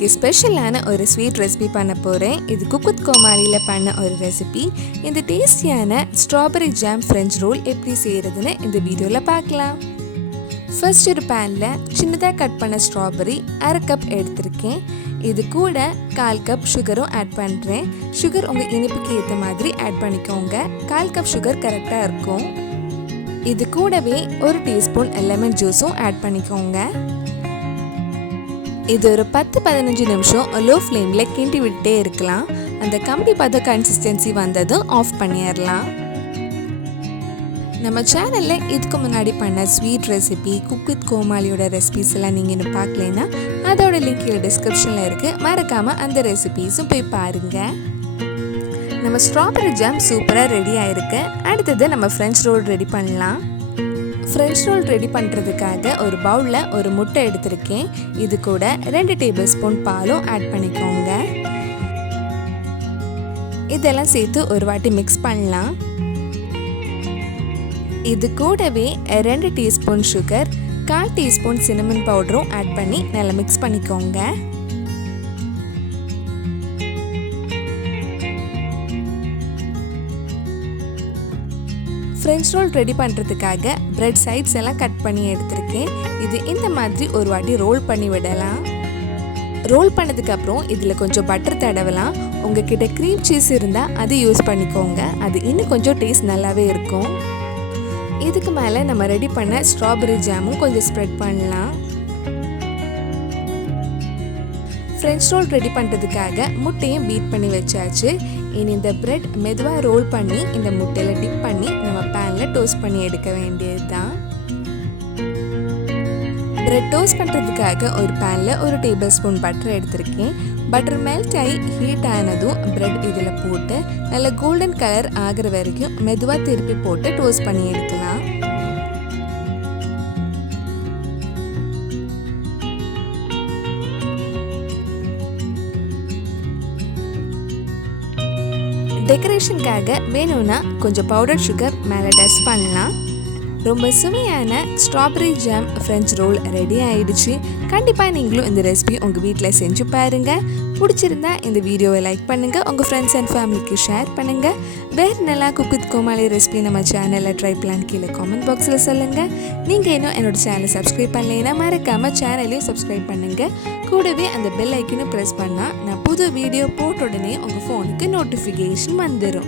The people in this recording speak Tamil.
இன்னைக்கு ஸ்பெஷலான ஒரு ஸ்வீட் ரெசிபி பண்ண போகிறேன். இது Cooku With Comaliயில் பண்ண ஒரு ரெசிபி. இந்த டேஸ்டியான ஸ்ட்ராபெரி ஜாம் ஃப்ரெஞ்ச் ரோல் எப்படி செய்கிறதுன்னு இந்த வீடியோவில் பார்க்கலாம். ஃபர்ஸ்ட் ஒரு பேனில் சின்னதாக கட் பண்ண ஸ்ட்ராபெரி 1/2 கப் எடுத்திருக்கேன். இது கூட 1/4 கப் சுகரும் ஆட் பண்ணுறேன். சுகர் உங்கள் இனிப்புக்கு ஏற்ற மாதிரி ஆட் பண்ணிக்கோங்க. 1/4 கப் சுகர் கரெக்டாக இருக்கும். இது கூடவே 1 டீஸ்பூன் லெமன் ஜூஸும் ஆட் பண்ணிக்கோங்க. இது ஒரு 10-15 நிமிஷம் லோ ஃப்ளேமில் கிண்டி விட்டே இருக்கலாம். அந்த கம்பி பத கன்சிஸ்டன்சி வந்ததும் ஆஃப் பண்ணிடலாம். நம்ம சேனலில் இதுக்கு முன்னாடி பண்ண ஸ்வீட் ரெசிபி Cooku With Comaliயோட ரெசிபிஸ் எல்லாம் நீங்கள் இன்னும் பார்க்கலைன்னா அதோட லிங்க் கீழே டிஸ்கிரிப்ஷனில் இருக்குது. மறக்காமல் அந்த ரெசிபீஸும் போய் பாருங்கள். நம்ம ஸ்ட்ராபெரி ஜாம் சூப்பராக ரெடி ஆகிருக்கு. அடுத்தது நம்ம ஃப்ரெஞ்ச் ரோல் ரெடி பண்ணலாம். ஃப்ரெஞ்ச் ரோல் ரெடி பண்ணுறதுக்காக ஒரு பவுலில் ஒரு முட்டை எடுத்திருக்கேன். இது கூட 2 டேபிள் ஸ்பூன் பாலும் ஆட் பண்ணிக்கோங்க. இதெல்லாம் சேர்த்து ஒரு வாட்டி மிக்ஸ் பண்ணலாம். இது கூடவே 2 டீஸ்பூன் சுகர், 1/4 டீஸ்பூன் சின்னமன் பவுடரும் ஆட் பண்ணி நல்லா மிக்ஸ் பண்ணிக்கோங்க. ஃப்ரெஞ்ச் ரோல் ரெடி பண்ணுறதுக்காக பிரெட் சைட்ஸ் எல்லாம் கட் பண்ணி எடுத்திருக்கேன். இது இந்த மாதிரி ஒரு வாட்டி ரோல் பண்ணி விடலாம். ரோல் பண்ணதுக்கப்புறம் இதில் கொஞ்சம் பட்டர் தடவலாம். உங்ககிட்ட க்ரீம் சீஸ் இருந்தால் அது யூஸ் பண்ணிக்கோங்க. அது இன்னும் கொஞ்சம் டேஸ்ட் நல்லாவே இருக்கும். இதுக்கு மேலே நம்ம ரெடி பண்ண ஸ்ட்ராபெரி ஜாமும் கொஞ்சம் ஸ்ப்ரெட் பண்ணலாம். ஃப்ரெஞ்ச் ரோல் ரெடி பண்ணுறதுக்காக முட்டையும் பீட் பண்ணி வச்சாச்சு. இனி இந்த பிரெட் மெதுவாக ரோல் பண்ணி இந்த முட்டையில் டிப் பண்ணி நம்ம பேனில் டோஸ்ட் பண்ணி எடுக்க வேண்டியது தான். பிரெட் டோஸ்ட் பண்ணுறதுக்காக ஒரு பேனில் 1 டேபிள் ஸ்பூன் பட்டர் எடுத்திருக்கேன். பட்டர் மெல்ட் ஆகி ஹீட் ஆனதும் பிரெட் இதில் போட்டு நல்ல கோல்டன் கலர் ஆகிற வரைக்கும் மெதுவாக திருப்பி போட்டு டோஸ்ட் பண்ணி எடுக்கலாம். டெக்கரேஷனுக்காக வேணும்னா கொஞ்சம் பவுடர் சுகர் மேலே டஸ்ட் பண்ணலாம். ரொம்ப சுவையான strawberry jam French roll ready ஆயிடுச்சு. கண்டிப்பாக நீங்களும் இந்த ரெசிபி உங்கள் வீட்டில் செஞ்சு பாருங்கள். பிடிச்சிருந்தா இந்த வீடியோவை லைக் பண்ணுங்கள், உங்கள் ஃப்ரெண்ட்ஸ் அண்ட் ஃபேமிலிக்கு ஷேர் பண்ணுங்கள். வேறு நல்லா Cooku With Comali ரெசிபி நம்ம சேனலில் ட்ரை பிளான் கீழே காமெண்ட் பாக்ஸில் சொல்லுங்கள். நீங்கள் இன்னும் என்னோடய சேனலை சப்ஸ்கிரைப் பண்ணலைன்னா மறக்காமல் சேனலையும் சப்ஸ்கிரைப் பண்ணுங்கள். கூடவே அந்த பெல் ஐக்கனும் ப்ரெஸ் பண்ணால் நான் புது வீடியோ போட்ட உடனே உங்கள் ஃபோனுக்கு நோட்டிஃபிகேஷன் வந்துடும்.